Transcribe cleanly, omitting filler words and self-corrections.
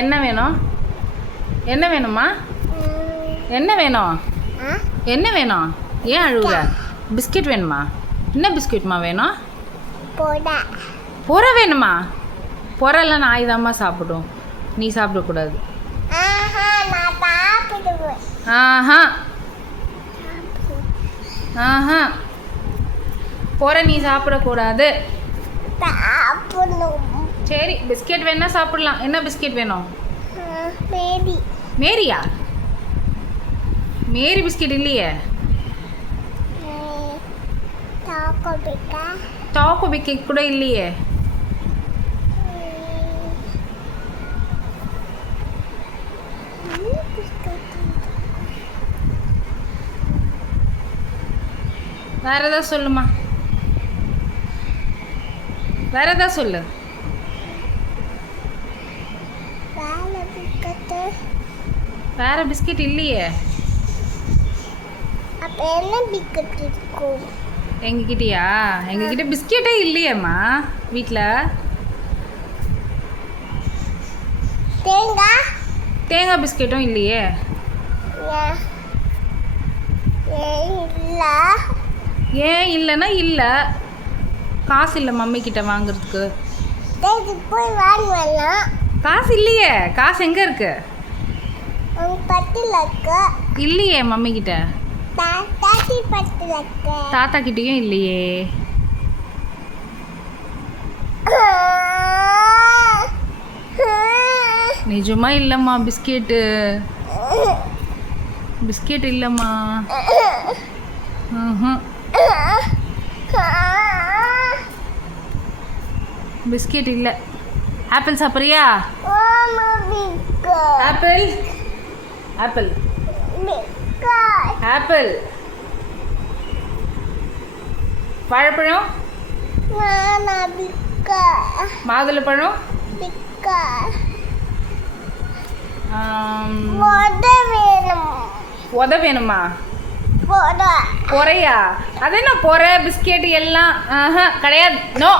என்ன வேணும்? என்ன வேணும்மா? என்ன வேணும்? என்ன வேணும்? ஏன் அழுகுற? பிஸ்கெட் வேணுமா? என்ன பிஸ்கெட்மா வேணும்? பொறை வேணுமா? பொறைலாம் நாய் தான்மா சாப்பிடும், நீ சாப்பிடக்கூடாது. ஆஹா ஆஹா பொறை நீ சாப்பிடக்கூடாது. சரி, பிஸ்கெட் வேணா சாப்பிடலாம். என்ன பிஸ்கெட் வேணும்? மேரியா? மேரி பிஸ்கெட் இல்லையே. சாக்கோ பிஸ்கெட் கூட இல்லையே. வேற ஏதாவது சொல்லுமா, வேற ஏதாவது சொல்லு. வேற பிஸ்கெட் இல்லையே. எங்ககிட்டயா? எங்ககிட்ட பிஸ்கெட்டே இல்லையேம்மா வீட்டில். தேங்காய் பிஸ்கெட்டும் இல்லையே. ஏன் இல்லைன்னா இல்லை, காசு இல்லை மம்மி கிட்ட வாங்குறதுக்கு. காசு இல்லையே. காசு எங்கே இருக்கு? இல்லையே மம்மி கிட்ட. தாத்தா கிட்டேயும் இல்லையே. நிஜமா இல்லைம்மா பிஸ்கெட்டு. பிஸ்கெட் இல்லைம்மா. பிஸ்கெட் இல்லை. ஆப்பிள் சாப்பிட்றியா? Apple apple apple. வாழைப்பழம், மாதுளப்பழம், உத வேணுமா? பொறையா? அது என்ன பொறை பிஸ்கெட் எல்லாம்? கிடையாது. நோ.